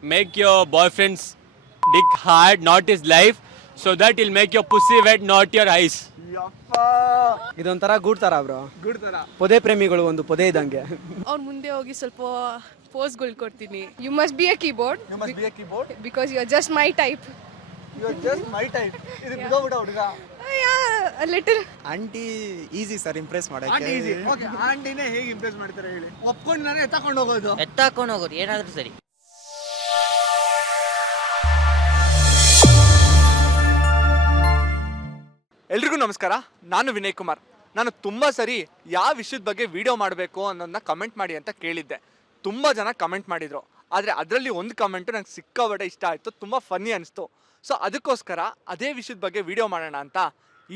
Make your boyfriend's dick hard, not his life, so that he'll make your pussy wet, not your eyes. ಇದೊಂಥರ ಗೂಡ್ ತರ bro. Good ತರ ಪೊದೆ ಪ್ರೇಮಿಗಳು ಒಂದು ಪೊದೆ ಇದ್ದಂಗೆ. ಅವ್ರ ಮುಂದೆ ಹೋಗಿ ಸ್ವಲ್ಪ ಪೋಸ್ಗಳು ಕೊಡ್ತೀನಿ. You must be a keyboard you must be a keyboard because you are just my type. You are just my type. ಇದು ಬಿಡೋಬಿಡ ಹುಡುಗ. Little aunty easy sir impress ಮಾಡಕ್ಕೆ. Aunty easy. ಓಕೆ, ಆಂಟಿನೇ ಹೇಗೆ ಇಂಪ್ರೆಸ್ ಮಾಡ್ತಾರೆ ಹೇಳಿ? ಒಪ್ಕೊಂಡು ನಾನು ಎತ್ತಕೊಂಡು ಹೋಗೋದು. ಎತ್ತಾಕೊಂಡು ಹೋಗೋದು ಏನಾದರೂ ಸರಿ. ಎಲ್ರಿಗೂ ನಮಸ್ಕಾರ, ನಾನು ವಿನಯ್ ಕುಮಾರ್. ನಾನು ತುಂಬ ಸರಿ ಯಾವ ವಿಷಯದ ಬಗ್ಗೆ ವಿಡಿಯೋ ಮಾಡಬೇಕು ಅನ್ನೋದನ್ನ ಕಮೆಂಟ್ ಮಾಡಿ ಅಂತ ಕೇಳಿದ್ದೆ. ತುಂಬ ಜನ ಕಮೆಂಟ್ ಮಾಡಿದರು, ಆದರೆ ಅದರಲ್ಲಿ ಒಂದು ಕಮೆಂಟು ನಂಗೆ ಸಿಕ್ಕಾಬಟ್ಟೆ ಇಷ್ಟ ಆಯಿತು, ತುಂಬ ಫನ್ನಿ ಅನಿಸ್ತು. ಸೊ ಅದಕ್ಕೋಸ್ಕರ ಅದೇ ವಿಷಯದ ಬಗ್ಗೆ ವಿಡಿಯೋ ಮಾಡೋಣ ಅಂತ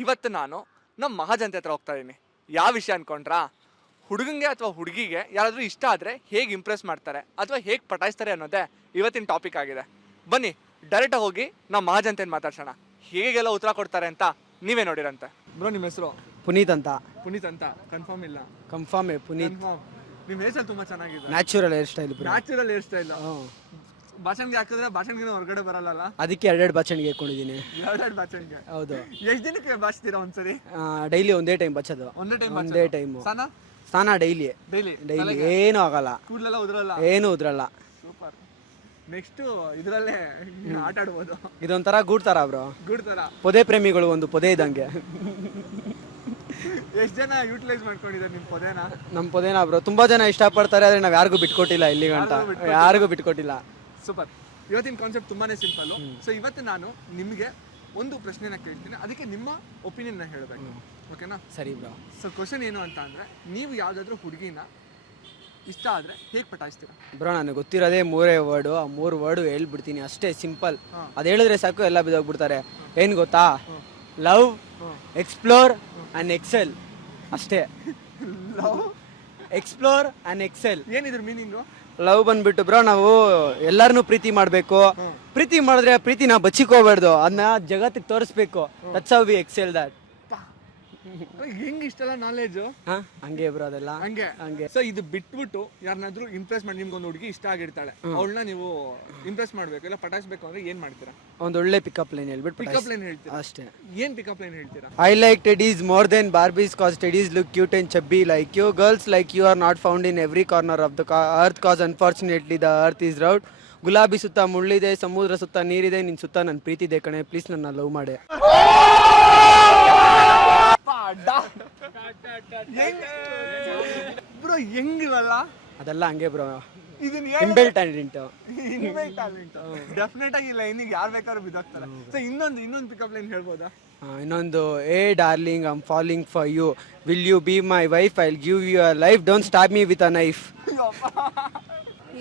ಇವತ್ತು ನಾನು ನಮ್ಮ ಮಹಾಜನತೆ ಹತ್ರ ಹೋಗ್ತಾ ಇದ್ದೀನಿ. ಯಾವ ವಿಷಯ ಅಂದ್ಕೊಂಡ್ರಾ? ಹುಡುಗಂಗೆ ಅಥವಾ ಹುಡುಗಿಗೆ ಯಾರಾದರೂ ಇಷ್ಟ ಆದರೆ ಹೇಗೆ ಇಂಪ್ರೆಸ್ ಮಾಡ್ತಾರೆ ಅಥವಾ ಹೇಗೆ ಪಟಾಯಿಸ್ತಾರೆ ಅನ್ನೋದೇ ಇವತ್ತಿನ ಟಾಪಿಕ್ ಆಗಿದೆ. ಬನ್ನಿ ಡೈರೆಕ್ಟಾಗಿ ಹೋಗಿ ನಮ್ಮ ಮಹಾಜನತೆಯನ್ನು ಮಾತಾಡ್ಸೋಣ. ಹೇಗೆಲ್ಲ ಉತ್ತರ ಕೊಡ್ತಾರೆ ಅಂತ ನೀವೇ ನೋಡಿರಂತೆ. ಬ್ರೋ, ನಿಮ್ಮ ಹೆಸರು? ಪುನೀತ್ ಅಂತ. ಪುನೀತ್ ಅಂತ ಕನ್ಫರ್ಮ್ ಇಲ್ಲ? ಕನ್ಫರ್ಮ್ ಪುನೀತ್. ನಿಮ್ಮ ಹೇರ್ ತುಂಬಾ ಚೆನ್ನಾಗಿದೆ. Natural hair style bro. Natural hair style. ಭಾಷಣ್ಗೆ ಹಾಕಿದ್ರೆ ಭಾಷಣ್ಗೆ ಹೊರಗಡೆ ಬರಲ್ಲ. ಅದಕ್ಕೆ ಎರಡೆರಡು ಬಚ್ಚಣಿಗೆ ಹಾಕೊಂಡಿದ್ದೀನಿ. ಎರಡೆರಡು ಭಾಷಣ್ಗೆ? ಹೌದು. ಎಷ್ಟು ದಿನಕ್ಕೆ ಬಾಚ್ತೀರಾ ಒಂದ್ಸರಿ? ಡೈಲಿ ಒಂದೇ ಟೈಮ್ ಬಚ್ಚೋದು. ಒಂದೇ ಟೈಮ್ ಸ್ನಾನ ಡೈಲಿ. ಡೈಲಿ ಏನು ಆಗಲ್ಲ, ಕೂದಲೆಲ್ಲ ಉದ್ರಲ್ಲ, ಏನು ಉದ್ರಲ್ಲ. ಸೂಪರ್. ನೆಕ್ಸ್ಟ್ ಇದರಲ್ಲೇ ಆಟ ಆಡ್ಬೋದು. ಇದೊಂಥರ ಗೂಡ್ ತರ ಬ್ರೋ. ಗುಡ್ ತರ. ಪೊದೆ ಪ್ರೇಮಿಗಳು ಒಂದು ಪೊದೆ ಇದ್ದಂಗೆ. ಎಷ್ಟು ಜನ ಯೂಟಿಲೈಸ್ ಮಾಡ್ಕೊಂಡಿದ್ದಾರೆ ನಿಮ್ಮ ಪೊದೆನ? ನಮ್ಮ ಪೊದೆನ ಬ್ರೋ ತುಂಬಾ ಜನ ಇಷ್ಟಪಡ್ತಾರೆ, ಆದ್ರೆ ನಾವ್ ಯಾರಿಗೂ ಬಿಟ್ಕೊಟ್ಟಿಲ್ಲ ಇಲ್ಲಿ ಗಂಟ. ಯಾರಿಗೂ ಬಿಟ್ಕೊಟ್ಟಿಲ್ಲ. ಸೂಪರ್. ಇವತ್ತಿನ ಕಾನ್ಸೆಪ್ಟ್ ತುಂಬಾನೇ ಸಿಂಪಲ್. ಸೊ ಇವತ್ತು ನಾನು ನಿಮಗೆ ಒಂದು ಪ್ರಶ್ನೆನ ಕೇಳ್ತೀನಿ, ಅದಕ್ಕೆ ನಿಮ್ಮ ಒಪಿನಿಯನ್ ಹೇಳಬೇಕು. ಓಕೆನಾ? ಸರಿ ಬ್ರೋ. ಸೊ ಕ್ವಶನ್ ಏನು ಅಂತ ಅಂದ್ರೆ, ನೀವು ಯಾವ್ದಾದ್ರು ಹುಡುಗಿನ ಇಷ್ಟ ಆದ್ರೆ ಹೇಗೆ ಪಟಾಯಿಸ್ತೀರಾ? ಬ್ರೋ ನನಗೆ ಗೊತ್ತಿರೋದೇ ಮೂರೇ ವರ್ಡು. ಆ 3 ವರ್ಡು ಹೇಳ್ಬಿಡ್ತೀನಿ ಅಷ್ಟೇ, ಸಿಂಪಲ್. ಅದು ಹೇಳಿದ್ರೆ ಸಾಕು, ಎಲ್ಲ ಬಿದ್ದೋಗ್ಬಿಡ್ತಾರೆ. ಏನು ಗೊತ್ತಾ? Love, explore and excel. ಅಷ್ಟೇ. Love, explore and excel. ಏನಿದ್ರ ಮೀನಿಂಗು? ಲವ್ ಬಂದ್ಬಿಟ್ಟು ಬ್ರೋ, ನಾವು ಎಲ್ಲರನ್ನೂ ಪ್ರೀತಿ ಮಾಡಬೇಕು. ಪ್ರೀತಿ ಮಾಡಿದ್ರೆ ಪ್ರೀತಿನ ಬಚ್ಚಿಕೋಬಾರ್ದು, ಅದನ್ನ ಜಗತ್ತಿಗೆ ತೋರಿಸ್ಬೇಕು. That's how we excel that. ಹೆಂಗ್ ಇಷ್ಟೆಲ್ಲ ನಾಲೆಜು? ಹಂಗೆ ಬ್ರೋ, ಅದೆಲ್ಲ ಹಂಗೆ. ಸೊ ಇದು ಬಿಟ್ಬಿಟ್ಟು ಯಾರನ್ನಾದ್ರೂ ಇಂಪ್ರೆಸ್ ಮಾಡಿ, ನಿಮ್ಗೆ ಒಂದು ಹುಡುಗಿ ಇಷ್ಟ ಆಗಿರ್ತಾಳೆ, ಅವಳನ್ನ ನೀವು ಇಂಪ್ರೆಸ್ ಮಾಡ್ಬೇಕು ಇಲ್ಲ ಪಟಾಯಿಸ್ಬೇಕು ಅಂದ್ರೆ ಏನ್ ಮಾಡ್ತೀರಾ? ಒಂದು ಒಳ್ಳೆ ಪಿಕಪ್ ಲೈನ್ ಹೇಳ್ಬಿಟ್ಟು ಪಿಕಪ್ ಲೈನ್ ಹೇಳ್ತೀರಾ? ಅಷ್ಟೇ. ಏನ್ ಪಿಕಪ್ ಲೈನ್ ಹೇಳ್ತೀರಾ? I like teddies more than Barbies cause teddies look cute and chubby like you. Girls like you are not found in every corner of the earth cause unfortunately the earth is round. ಗುಲಾಬಿ ಸುತ್ತ ಮುಳ್ಳಿದೆ, ಸಮುದ್ರ ಸುತ್ತ ನೀರಿದೆ, ನಿನ್ ಸುತ್ತ ನನ್ನ ಪ್ರೀತಿ ಇದೆ ಕಣೆ, ಪ್ಲೀಸ್ ನನ್ನ ಲವ್ ಮಾಡೆ. ಬ್ರೋ ಹೆಂಗಿರಲ್ಲ ಅದೆಲ್ಲ ಹಂಗೆ ಬ್ರೋ, ಇದನ್ನ ಇನ್ಬಿಲ್ಟ್ ಟ್ಯಾಲೆಂಟ್. ಡೆಫಿನೆಟ್ ಆಗಿ ಲೈನಿಗೆ ಯಾರು ಬೇಕಾದ್ರೂ ಬಿದ್ದಾಗ್ತಾರೆ. ಸೊ ಇನ್ನೊಂದು ಪಿಕಪ್ ಲೈನ್ ಹೇಳ್ಬೋದಾ? ಇನ್ನೊಂದು, ಏ darling I am falling for you, will you be my wife, I will give you a life, don't stop me with a knife.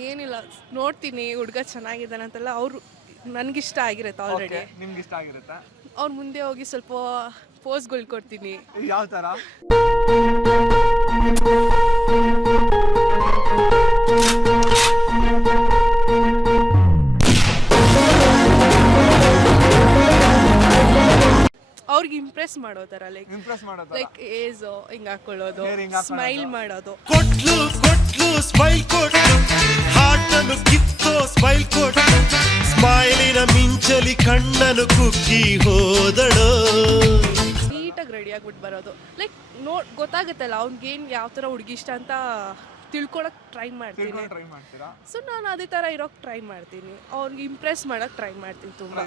ಏನಿಲ್ಲ, ನೋಡ್ತೀನಿ ಹುಡುಗ ಚೆನ್ನಾಗಿದ್ದಾನೆ ಅಂತೆಲ್ಲ, ಅವ್ರು ನನಗಿಷ್ಟ ಆಗಿರುತ್ತೆ ಆಲ್ರೆಡಿ. ನಿಮ್ಗೆ ಇಷ್ಟ ಆಗಿರುತ್ತಾ? ಅವ್ರ ಮುಂದೆ ಹೋಗಿ ಸ್ವಲ್ಪ ಪೋಸ್ಗಳು ಕೊಡ್ತೀನಿ. ಯಾವ ತರ? ಅವ್ರಿಗೆ ಇಂಪ್ರೆಸ್ ಮಾಡೋ ತರ, ಇಂಪ್ರೆಸ್ ಮಾಡೋದು. ಲೈಕ್ ಏಜ್ ಹಿಂಗ್ ಹಾಕೊಳ್ಳೋದು, ಸ್ಮೈಲ್ ಮಾಡೋದು. ಕೊಟ್ಲು ಸ್ಮೈಲ್ ಕೊಟ್ಲು, ಹಾರ್ಟನ್ನು ಕಿತ್ತೋ ಸ್ಮೈಲ್ ಕೊಟ್ಲು, ಸ್ಮೈಲಿನ ಮಿಂಚಲಿ ಕಣ್ಣನು ಕುಕ್ಕಿ ಹೋದಳು. ನೀಟಾಗಿ ರೆಡಿ ಆಗ್ಬಿಟ್ಟು ಬರೋದು, ಲೈಕ್ ಗೊತ್ತಾಗುತ್ತಲ್ಲ ಅವ್ನಿಗೇನು ಯಾವ ಥರ ಹುಡುಗಿ ಇಷ್ಟ ಅಂತ ತಿಳ್ಕೊಳಕ್ ಟ್ರೈ ಮಾಡ್ತೀನಿ. ಟ್ರೈ ಮಾಡ್ತೀರಾ? ಸೊ ನಾನು ಅದೇ ಥರ ಇರೋಕೆ ಟ್ರೈ ಮಾಡ್ತೀನಿ, ಅವ್ನಿಗೆ ಇಂಪ್ರೆಸ್ ಮಾಡಕ್ ಟ್ರೈ ಮಾಡ್ತೀನಿ ತುಂಬ.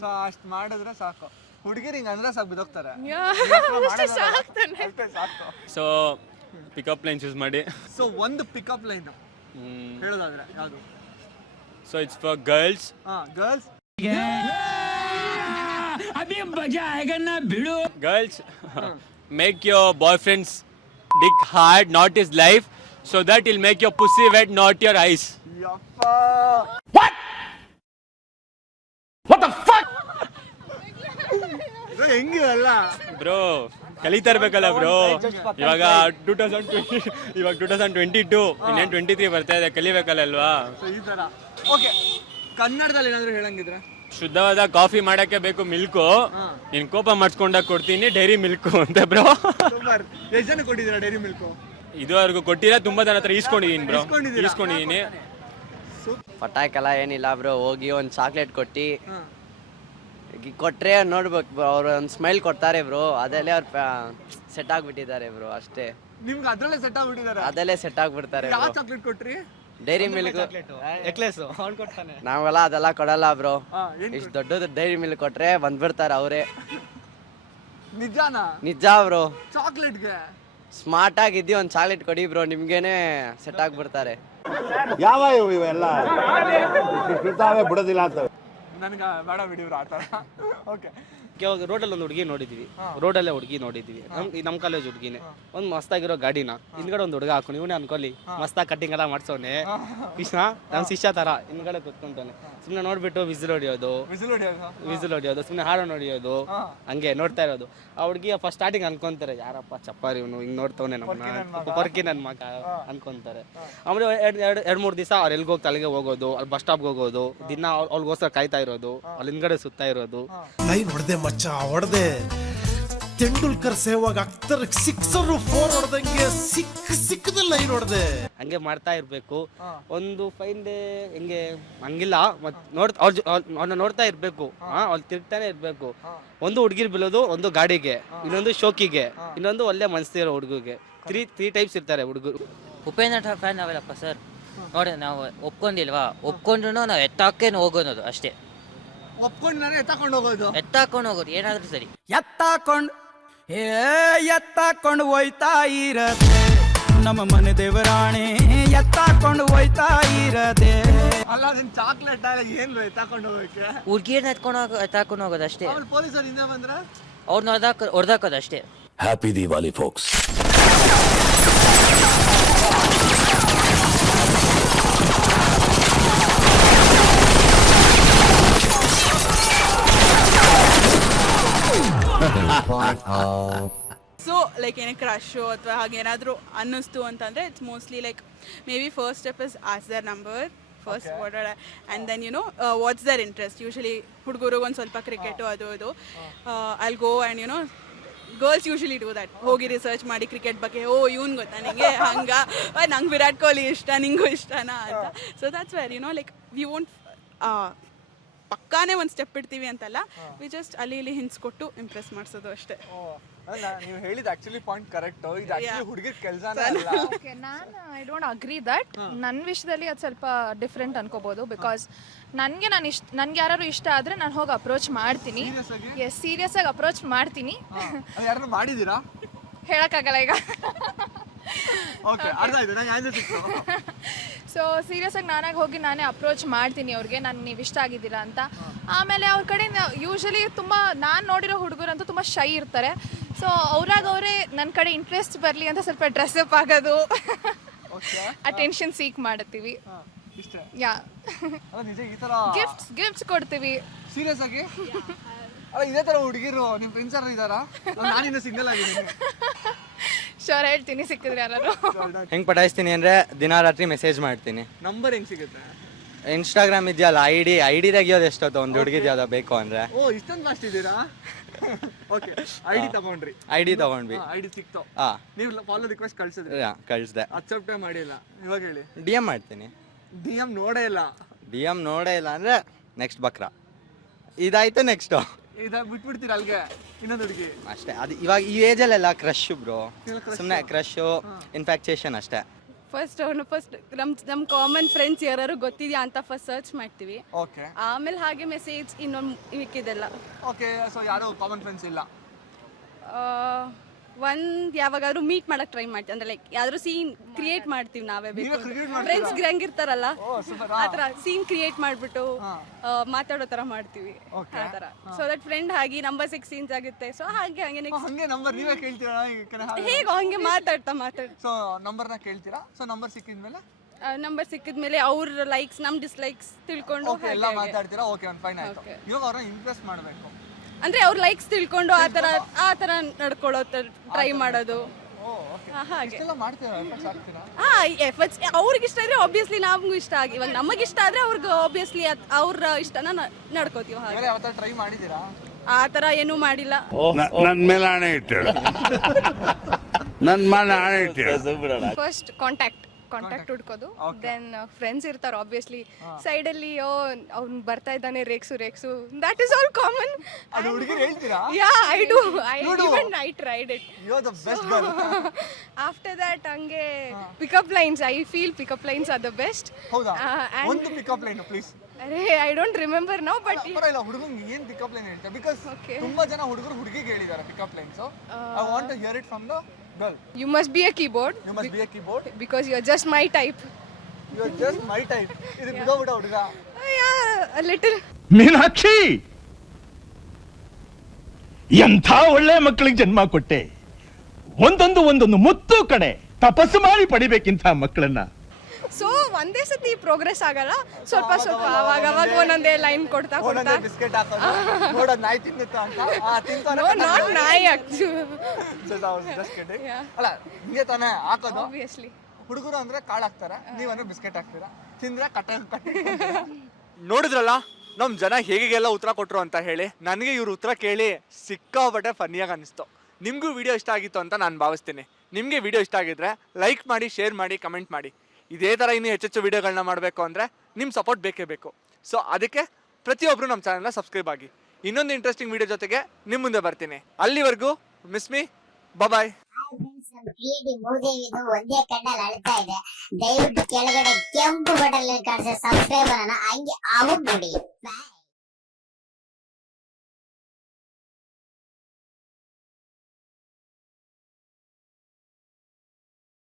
ಸೊ ಅಷ್ಟು ಮಾಡಿದ್ರೆ ಸಾಕು, ಹುಡುಗಿರು ಹಿಂಗೆ ಅಂದ್ರೆ ಸಾಕು ಬಿದ್ದೋಗ್ತಾರೆ. So pick-up lines use ಮಾಡಿ. ಸೊ ಒಂದು ಪಿಕಪ್ ಲೈನ್ ಹೇಳೋದಾದ್ರೆ ಯಾವುದು? So it's for girls. Girls. Girls, make your boyfriend's dick hard, not his life, so that he'll make your pussy wet, not your eyes. ಹೆಂಗಿರಲ್ಲ bro, ಕಲಿತಾ ಇರ್ಬೇಕಲ್ಲ bro. ಇವಾಗ 2022, ಇನ್ನೇನು 23 ಬರ್ತಾ ಇದೆ, ಕಲಿಬೇಕಲ್ಲ ಅಲ್ವಾ? ಸೊ ಈ ತರ. ಓಕೆ, ಕನ್ನಡದಲ್ಲಿ ಏನಾದ್ರು ಹೇಳಂಗಿದ್ರೆ? ಶುದ್ಧವಾದ ಕಾಫಿ ಮಾಡಕ್ಕೆ ಬೇಕು ಮಿಲ್ಕು, ನೀನ್ ಕೋಪ ಮಾಡಿಸ್ಕೊಂಡಾಗ ಕೊಡ್ತೀನಿ ಡೈರಿ ಮಿಲ್ಕು ಅಂತ ಬ್ರೋ. ಸೂಪರ್. ಎಷ್ಟು ಜನ ಕೊಟ್ಟಿದ್ದೀರಾ ಡೈರಿ ಮಿಲ್ಕು? ಇದುವರೆಗೂ ಕೊಟ್ಟಿಲ್ಲ, ತುಂಬಾ ಜನ ಹತ್ರ ಈಸ್ಕೊಂಡಿದೀನಿ ಬ್ರೋ. ಈಸ್ಕೊಂಡಿದೀನಿ. ಪಟಾಕೆಲ್ಲ ಏನಿಲ್ಲ ಬ್ರೋ, ಹೋಗಿ ಒಂದು ಚಾಕ್ಲೇಟ್ ಕೊಟ್ಟು ಕೊಟ್ರೆ ನೋಡ್ಬೇಕು ಬ್ರೋ, ಅವ್ರು ಒಂದು ಸ್ಮೈಲ್ ಕೊಡ್ತಾರೆ ಬ್ರೋ, ಅದಲ್ಲೇ ಅವ್ರು ಸೆಟ್ ಆಗ್ಬಿಟ್ಟಿದ್ದಾರೆ ಬ್ರೋ, ಅಷ್ಟೇ. ನಿಮ್ಗೆ ಅದ್ರಲ್ಲೇ ಸೆಟ್ ಆಗ್ಬಿಟ್ಟಿದ್ದಾರೆ. ಅದಲ್ಲೇ ಸೆಟ್ ಆಗ್ಬಿಡ್ತಾರೆ ಯಾವ ಬ್ರೋ. ಚಾಕ್ಲೇಟ್ ಕೊಟ್ರಿ? ಡೈರಿ ಮಿಲ್ಕ್ ಎಕ್ಲೆಸ್ ಅವ್ನು ಕೊಡ್ತಾನೆ. ನಾವೆಲ್ಲ ಅದೆಲ್ಲ ಕೊಡಲ್ಲ ಬ್ರೋ, ಏನ್ ಇಷ್ಟು ದೊಡ್ಡದು ಡೈರಿ ಮಿಲ್ಕ್ ಕೊಟ್ರೆ ಬಂದ್ಬಿಡ್ತಾರೆ ಅವರೇ. ನಿಜಾನಾ? ನಿಜ ಬ್ರೋ, ಚಾಕ್ಲೇಟ್ಗೆ ಸ್ಮಾರ್ಟ್ ಆಗಿದ್ದಿ ಒಂದು ಚಾಕ್ಲೇಟ್ ಕೊಡಿ ಬ್ರೋ, ನಿಮ್ಗೇನೆ ಸೆಟ್ ಆಗ್ಬಿಡ್ತಾರೆ. ಯಾವ ಇವೆಲ್ಲ ಬಿಡೋದಿಲ್ಲ ಅಂತ ನನಗೆ ಬೇಡ ಬಿಡಿವ್ರು ಆ ಥರ. ಓಕೆ, ರೋಡಲ್ಲಿ ಒಂದು ಹುಡುಗಿ ನೋಡಿದ್ವಿ, ರೋಡಲ್ಲೇ ಹುಡುಗಿ ನೋಡಿದ್ವಿ, ನಮ್ಮ ಕಾಲೇಜ್ ಹುಡುಗಿನೇ. ಒಂದು ಮಸ್ತಾಗಿರೋ ಗಾಡಿನ ಹಿಂದ್ಗಡೆ ಒಂದು ಹುಡುಗ ಹಾಕೊಂಡು ಇವನೇ ಅನ್ಕೊಳ್ಳಿ ಮಸ್ತಾಗಿ ಕಟ್ಟಿಂಗ್ ಎಲ್ಲ ಮಾಡ್ಸೋನೆ ಕೃಷ್ಣ, ನಮ್ಮ ಶಿಷ್ಯ ತರ ಹಿಂದ್ಗಡೆ ಕುತ್ಕೊಂತಾನೆ. ಸುಮ್ಮನೆ ನೋಡ್ಬಿಟ್ಟು ವಿಸಿಲ್ ಹೊಡಿಯೋದು, ಸುಮ್ಮನೆ ಹಾಡು ಹೊಡಿಯೋದು, ಹಂಗೆ ನೋಡ್ತಾ ಇರೋದು. ಆ ಹುಡುಗಿ ಫಸ್ಟ್ ಸ್ಟಾರ್ಟಿಂಗ್ ಅನ್ಕೊಂತಾರೆ, ಯಾರಪ್ಪ ಚಪ್ಪಾರಿ ಇವನು ಹಿಂಗ್ ನೋಡ್ತವನೆ ನಮ್ಮನ್ನ, ಪರ್ಕಿ ನನ್ನ ಮಗ ಅನ್ಕೊಂತಾರೆ. ಆಮೇಲೆ ಎರಡು ಮೂರು ದಿವಸ ಅವ್ರು ಎಲ್ಗೋಗಿ ತಲೆಗೆ ಹೋಗೋದು, ಅಲ್ಲಿ ಬಸ್ ಸ್ಟಾಪ್ಗೆ ಹೋಗೋದು, ದಿನ ಅವ್ಳಿಗೋಸ್ಕರ ಕಾಯ್ತಾ ಇರೋದು, ಅಲ್ಲಿ ಹಿಂದ್ಗಡೆ ಸುತ್ತಾ ಇರೋದು. ಲೈನ್ ಹೊಡೆದೆ ಮಚ್ಚ, ಹೊಡೆದೆ. ತೆಂಡೂಲ್ಕರ್ ಸೇವಾಗ ಅಕ್ತರ್ 6 4 ಹೊಡೆದಂಗೆ ಸಿಕ್ಕದ ಲೈನ್ ಹೊಡೆದೆ. ಹಂಗೆ ಮಾಡ್ತಾ ಇರ್ಬೇಕು. ಒಂದು ಫೈನ್ ಡೇ ಹೆಂಗೆ ಹಂಗಿಲ್ಲ, ಮತ್ ಅವ್ರನ್ನ ನೋಡ್ತಾ ಇರ್ಬೇಕು, ಅವ್ರು ತಿರ್ಗ್ತಾನೆ ಇರ್ಬೇಕು. ಒಂದು ಹುಡುಗಿರ್ ಬೀಳೋದು, ಒಂದು ಗಾಡಿಗೆ, ಇನ್ನೊಂದು ಶೋಕಿಗೆ, ಇನ್ನೊಂದು ಒಳ್ಳೆ ಮನಸ್ಸಿರೋ ಹುಡುಗಿಗೆ. ತ್ರೀ ಟೈಪ್ಸ್ ಇರ್ತಾರೆ ಹುಡುಗರು. ಉಪೇಂದ್ರ ಫ್ಯಾನ್ ನಾವೆಲ್ಲಪ್ಪ ಸರ್. ನೋಡಿ ನಾವು ಒಪ್ಕೊಂಡಿಲ್ವಾ, ಒಪ್ಕೊಂಡ್ರು ನಾವು ಎತ್ತಾಕೇನು ಹೋಗೋದು ಅಷ್ಟೇ. ಒಪ್ಕೊಂಡ್ರೆ ಎತ್ತಾಕೊಂಡು ಹೋಗೋದು ಏನಾದ್ರೂ ಸರಿ. ಎತ್ತಾಕೊಂಡು ಹೋಯ್ತಾ ಇರದೆ ನಮ್ಮ ಮನೆ ದೇವರಾಣೆ, ಎತ್ತಾಕೊಂಡು ಹೋಯ್ತಾ ಇರದೆ. ಅಲ್ಲ, ನಿನ್ ಚಾಕ್ಲೇಟ್ ಏನ್ ಎತ್ತಾಕೊಂಡು ಹೋಗಕ್ಕೆ? ಹುಡ್ಗಿರ್ನ ಎತ್ತಾಕೊಂಡು ಹೋಗೋದು ಅಷ್ಟೇ. ಪೊಲೀಸರು ಹಿಂದೆ ಬಂದ್ರೆ ಅವ್ರನ್ನ ಹೊಡೆದಾಕೋದು ಅಷ್ಟೇ. Happy Diwali folks. So like ಏನೇ ಕ್ರಶು ಅಥವಾ ಹಾಗೇನಾದರೂ ಅನ್ನಿಸ್ತು ಅಂತಂದರೆ it's mostly like maybe first step is ask their number first water and then you know what's their interest. Usually ಹುಡುಗರಿಗೆ ಒಂದು ಸ್ವಲ್ಪ ಕ್ರಿಕೆಟು ಅದು ಇದು I'll go and you know girls usually do that. ಹೋಗಿ research ಮಾಡಿ cricket ಬಗ್ಗೆ, ಇವನು ಗೊತ್ತಾ ನಿಂಗೆ, ಹಂಗೆ ನಂಗೆ ವಿರಾಟ್ ಕೊಹ್ಲಿ ಇಷ್ಟ, ನಿಂಗೂ ಇಷ್ಟನಾ ಅಂತ. So that's where you know like we won't ಪಕ್ಕಾನೇ ಒಂದು ಸ್ಟೆಪ್ ಇಡ್ತೀವಿ ಅಂತಲ್ಲ, ವಿ ಜಸ್ಟ್ ಅಲ್ಲಿ ಇಲ್ಲಿ ಹಿಂಟ್ಸ್ ಕೊಟ್ಟು ಇಂಪ್ರೆಸ್ ಮಾಡಿಸೋದು ಅಷ್ಟೇ. ನೀವು ಹೇಳಿದ ಆಕ್ಚುಲಿ ಪಾಯಿಂಟ್ ಕರೆಕ್ಟ್. ಇದು ಆಕ್ಚುಲಿ ಹುಡುಗಿರ ಕೆಲಸನೇ ಅಲ್ಲ. ಓಕೆ, ನಾನು ಐ ಡೋಂಟ್ ಅಗ್ರಿ ದಟ್. ನನ್ನ ವಿಷಯದಲ್ಲಿ ಅದು ಸ್ವಲ್ಪ ಡಿಫ್ರೆಂಟ್ ಅನ್ಕೋಬೋದು. ಬಿಕಾಸ್ ನನ್ಗೆ ಯಾರು ಇಷ್ಟ ಆದರೆ ನಾನು ಹೋಗಿ ಅಪ್ರೋಚ್ ಮಾಡ್ತೀನಿ. ಸೀರಿಯಸ್ ಆಗಿ ಅಪ್ರೋಚ್ ಮಾಡ್ತೀನಿ. ಯಾರನ್ನ ಮಾಡಿದ್ದೀರಾ? ಹೇಳೋಕ್ಕಾಗಲ್ಲ ಈಗ. ಓಕೆ, ಅರ್ಥ ಆಯ್ತು, ನಂಗೆ ಆನ್ಸರ್ ಸಿಕ್ತು. ಸೊ ಸೀರಿಯಸ್ ಆಗಿ ನಾನಾಗಿ ನಾನೇ ಅಪ್ರೋಚ್ ಮಾಡ್ತೀನಿ ಅವ್ರಿಗೆ, ನಾನು ನೀವು ಇಷ್ಟ ಆಗಿದ್ದೀರಾ ಅಂತ. ಆಮೇಲೆ ಅವ್ರ ಕಡೆ ಯೂಶಲಿ ತುಂಬ ನಾನು ನೋಡಿರೋ ಹುಡುಗರಂತೂ ತುಂಬ ಶೈ ಇರ್ತಾರೆ. ಸೊ ಅವರೇ ನನ್ನ ಕಡೆ ಇಂಟ್ರೆಸ್ಟ್ ಬರಲಿ ಅಂತ ಸ್ವಲ್ಪ ಡ್ರೆಸ್ಅಪ್ ಆಗೋದು, ಅಟೆನ್ಷನ್ ಸೀಕ್ ಮಾಡ್ತೀವಿ. ಯಾ, ಗಿಫ್ಟ್ಸ್ ಕೊಡ್ತೀವಿ. ಸೀರಿಯಸ್ ಆಗಿ? ಅಲ್ಲ, ಇದೇ ತರ ಹುಡುಗಿರು ನಿಮ್ಮ ಫ್ರೆಂಡ್ಸ್ ಯಾರು ಇದ್ದಾರಾ? ನಾನಿನ್ನು ಸಿಂಗಲ್ ಆಗಿದ್ದೀನಿ. ಶೋರ್ ಹೇಳ್ತೀನಿ, ಸಿಕ್ಕಿದ್ರೆ ಯಾರು. ಹೆಂಗೆ ಪಟಾಯಿಸ್ತೀನಿ ಅಂದರೆ ದಿನ ರಾತ್ರಿ ಮೆಸೇಜ್ ಮಾಡ್ತೀನಿ. ನಂಬರ್ ಹೆಂಗೆ ಸಿಗುತ್ತೆ? ಇನ್ಸ್ಟಾಗ್ರಾಮ್ ಇದೆಯಲ್ಲ, ಐಡಿ ತೆಗಿಯೋದು ಎಷ್ಟೊತ್ತು, ಒಂದು ಹುಡುಗಿದು ಯಾವ್ದು ಬೇಕು ಅಂದರೆ. ಓ, ಇಷ್ಟೊಂದು ಫಾಸ್ಟ್ ಇದ್ದೀರಾ? ಓಕೆ, ಐಡಿ ತಗೊಂಡ್ರಿ? ಐಡಿ ತಗೊಂಡ್ವಿ. ಐಡಿ ಸಿಕ್ತು? ಹಾಂ. ನೀವು ಫಾಲೋ ರಿಕ್ವೆಸ್ಟ್ ಕಳ್ಸಿದ್ರಿ? ಕಳಿಸ್ದೆ. ಅಕ್ಸೆಪ್ಟೇ ಮಾಡಿಲ್ಲ. ಇವಾಗ ಹೇಳಿ. DM ಮಾಡ್ತೀನಿ. DM ನೋಡೇ ಇಲ್ಲ ಅಂದರೆ ನೆಕ್ಸ್ಟ್ ಬಕ್ರಾ ಇದಾಯ್ತು, ನೆಕ್ಸ್ಟು ಬಿಟ್ಬಿಡ್ತೀರ ಅಲ್ಲಿಗೆ ಇನ್ನೊಂದು ಹುಡುಗಿ ಅಷ್ಟೇ. ಅದು ಇವಾಗ ಈ ಏಜಲ್ಲೆಲ್ಲ ಕ್ರಶ್ ಬ್ರೋ, ಸುಮ್ಮನೆ ಕ್ರಶು, ಇನ್ಫ್ಯಾಕ್ಚೇಷನ್ ಅಷ್ಟೇ. ಫಸ್ಟ್ ನಮ್ಮ ಕಾಮನ್ ಫ್ರೆಂಡ್ಸ್ ಯಾರು ಗೊತ್ತಿದೆಯಾ ಅಂತ ಫಸ್ಟ್ ಸರ್ಚ್ ಮಾಡ್ತೀವಿ. ಓಕೆ, ಆಮೇಲೆ ಹಾಗೆ ಮೆಸೇಜ್ ಇನ್ನೊಂದು ಮಿಕ್ಕಿದೆಲ್ಲ. ಓಕೆ, ಸೊ ಯಾರು ಕಾಮನ್ ಫ್ರೆಂಡ್ಸ್ ಇಲ್ಲ? ಯಾವಾಗಾದ್ರೂ ಮೀಟ್ ಮಾಡಕ್ ಟ್ರೈ ಮಾಡ್ತೀವಿ. ಅಂದ್ರೆ ಲೈಕ್ ಯಾವ್ದಾದ್ರು ಸೀನ್ ಕ್ರಿಯೇಟ್ ಮಾಡ್ತೀವಿ ನಾವೇ. ಫ್ರೆಂಡ್ಸ್ ಹೆಂಗಿರ್ತಾರಲ್ಲ ಆತರ ಸೀನ್ ಕ್ರಿಯೇಟ್ ಮಾಡ್ಬಿಟ್ಟು ಮಾತಾಡೋ ತರ ಮಾಡ್ತೀವಿ ಆ ತರ. ಸೊ ದಟ್ ಫ್ರೆಂಡ್ ಆಗಿ ನಂಬರ್ 6 ಸೀನ್ಸ್ ಆಗುತ್ತೆ. ಸೊ ಹಾಗೆ ನಂಬರ್ ನೀವೇ ಕೇಳ್ತೀರಾ? ಹೇಗೋ ಹಂಗೆ ಮಾತಾಡ್ತಾ. ಸೊ ನಂಬರ್ನ ಕೇಳ್ತೀರಾ? ಸೊ ನಂಬರ್ ಸಿಕ್ಕಿದ್ಮೇಲೆ ಅವ್ರ ಲೈಕ್ಸ್ ನಮ್ ಡಿಸ್ಲೈಕ್ಸ್ ತಿಳ್ಕೊಂಡು ಎಲ್ಲ ಮಾತಾಡ್ತೀರಾ? ಓಕೆ, ಒಂದು ಫೈನ್ ಆಯ್ತು. ಇವಾಗ ಅವ್ರನ್ನ ಇಂಪ್ರೆಸ್ ಮಾಡಬೇಕು ಅಂದ್ರೆ ಅವ್ರ ಲೈಕ್ಸ್ ತಿಳ್ಕೊಂಡು ಆ ತರ ನಡ್ಕೊಳ್ಳೋ ಟ್ರೈ ಮಾಡೋದು. ಹಾಗೆ ಎಫರ್ಟ್ಸ್ ಅವ್ರಿಗೆ ಇಷ್ಟ ಇದ್ರೆ ಆಬ್ವಿಯಸ್ಲಿ ನಮಗೂ ಇಷ್ಟ ಆಗಿ, ಇವಾಗ ನಮಗೆ ಇಷ್ಟ ಆದ್ರೆ ಅವ್ರಿಗೆ ಆಬ್ವಿಯಸ್ಲಿ ಅವ್ರ ಇಷ್ಟನ ನಡ್ಕೋತೀವಿ. ಹಾಗೆ ಟ್ರೈ ಮಾಡಿದ್ದೀರಾ? ಆ ತರ ಏನೂ ಮಾಡಿಲ್ಲ. ನನ್ನ ಮೇಲೆ ಆಣೆ ಇಟ್ಟೇಳು, ನನ್ನ ಮೇಲೆ ಆಣೆ ಇಟ್ಟೇಳು. ಫಸ್ಟ್ ಕಾಂಟ್ಯಾಕ್ಟ್ ಕಾಂಟ್ಯಾಕ್ಟ್ ಹುಡ್ಕೋದು Okay. ದೆನ್ ಫ್ರೆಂಡ್ಸ್ ಇರ್ತಾರೆ ಆಬ್ವಿಯಸ್ಲಿ ಸೈಡಲ್ಲಿ ಅವ್ನು ಬರ್ತಾ ಇದ್ದಾನೆ ರೇಕ್ಸು ದಟ್ ಇಸ್ ಆಲ್ ಕಾಮನ್ ಅದು ಹುಡುಗಿರು ಹೇಳ್ತೀರಾ yeah I do You do? I tried it you are the best girl. After that ಹಂಗೆ pickup lines I feel pickup lines are the best ಹೌದಾ and- ಒಂದು ಪಿಕಪ್ ಲೈನ್ ಪ್ಲೀಸ್. ಅರೆ I don't remember now but ಪರವಾಗಿಲ್ಲ, ಹುಡುಗಂಗೆ ಏನ್ pickup line ಹೇಳ್ತಾರೆ because Okay. ತುಂಬಾ ಜನ ಹುಡುಗರು ಹುಡುಗಿಗೆ ಹೇಳಿದ್ದಾರೆ pickup lines. I want to hear it from the girl. You must be a keyboard you must be a keyboard. Because you are just my type you are just my type. ಇದು ಬಿಡೋಬಿಡ ಹುಡುಗ. Little Meenakshi, ಎಂಥ ಒಳ್ಳೆ ಮಕ್ಕಳಿಗೆ ಜನ್ಮ ಕೊಟ್ಟೆ. ಒಂದೊಂದು ಮುತ್ತು ಕಡೆ ತಪಸ್ಸು ಮಾಡಿ ಪಡಿಬೇಕಿಂತ ಮಕ್ಕಳನ್ನ. ಸೊ ಒಂದೇ ಸತಿ ಪ್ರೋಗ್ರೆಸ್ ಆಗಲ್ಲ, ಸ್ವಲ್ಪ ಅವಾಗ ಒಂದೊಂದೇ ಲೈನ್ ಕೊಡ್ತಾ ಬಿಸ್ಕೆಟ್ ಹಾಕೋದು ನೋಡೋದು ನಾಯಿ ತಿನ್ನುತ್ತಾ ಅಂತ. ತಿಂತಾನೆ ನಾಟ್ ನಾಯಿ ಜಸ್ಟ್ ಕಿಡಿಂಗ್. ಅಲ್ಲ ಹಿಂಗೆ ತಾನೇ ಹಾಕೋದು. ಆಬ್ವಿಯಸ್ಲಿ ಹುಡುಗರು ಅಂದ್ರೆ ಕಾಳು ಹಾಕ್ತಾರೆ, ನೀವಂದ್ರೆ ಬಿಸ್ಕೆಟ್ ಹಾಕ್ತೀರಾ, ತಿಂದ್ರೆ ನೋಡಿದ್ರಲ್ಲ ನಮ್ ಜನ ಹೇಗೆಲ್ಲ ಉತ್ತರ ಕೊಟ್ರು ಅಂತ ಹೇಳಿ. ನನಗೆ ಇವ್ರ ಉತ್ತರ ಕೇಳಿ ಸಿಕ್ಕಾಪಟ್ಟೆ ಫನ್ನಿಯಾಗಿ ಅನಿಸ್ತು. ನಿಮಗೂ ವಿಡಿಯೋ ಇಷ್ಟ ಆಗಿತ್ತು ಅಂತ ನಾನು ಭಾವಿಸ್ತೀನಿ. ನಿಮಗೆ ವಿಡಿಯೋ ಇಷ್ಟ ಆಗಿದ್ರೆ ಲೈಕ್ ಮಾಡಿ, ಶೇರ್ ಮಾಡಿ, ಕಮೆಂಟ್ ಮಾಡಿ. ಇದೇ ಥರ ಇನ್ನೂ ಹೆಚ್ಚೆಚ್ಚು ವಿಡಿಯೋಗಳನ್ನ ಮಾಡಬೇಕು ಅಂದರೆ ನಿಮ್ಮ ಸಪೋರ್ಟ್ ಬೇಕೇ ಬೇಕು. ಸೊ ಅದಕ್ಕೆ ಪ್ರತಿಯೊಬ್ಬರು ನಮ್ಮ ಚಾನಲ್ನ ಸಬ್ಸ್ಕ್ರೈಬ್ ಆಗಿ. ಇನ್ನೊಂದು ಇಂಟ್ರೆಸ್ಟಿಂಗ್ ವಿಡಿಯೋ ಜೊತೆಗೆ ನಿಮ್ಮ ಮುಂದೆ ಬರ್ತೀನಿ. ಅಲ್ಲಿವರೆಗೂ ಮಿಸ್ ಮೀ, ಬಾಯ್. ಕ್ರಿಯೇಟಿವ್ ಮೂದೇವಿದು ಒಂದೇ ಕಣ್ಣಲ್ಲಿ ಅಳ್ತಾ ಇದೆ. ದಯವಿಟ್ಟು ಕೆಳಗಡೆ ಕೆಂಪು ಬಟನ್ ಕಾಣಿಸೋ ಸಬ್ಸ್ಕ್ರೈಬರ್ ಅನ್ನ ಹಂಗೆ ಆಗ್ಬಿಡಿ. ಬಾಯ್.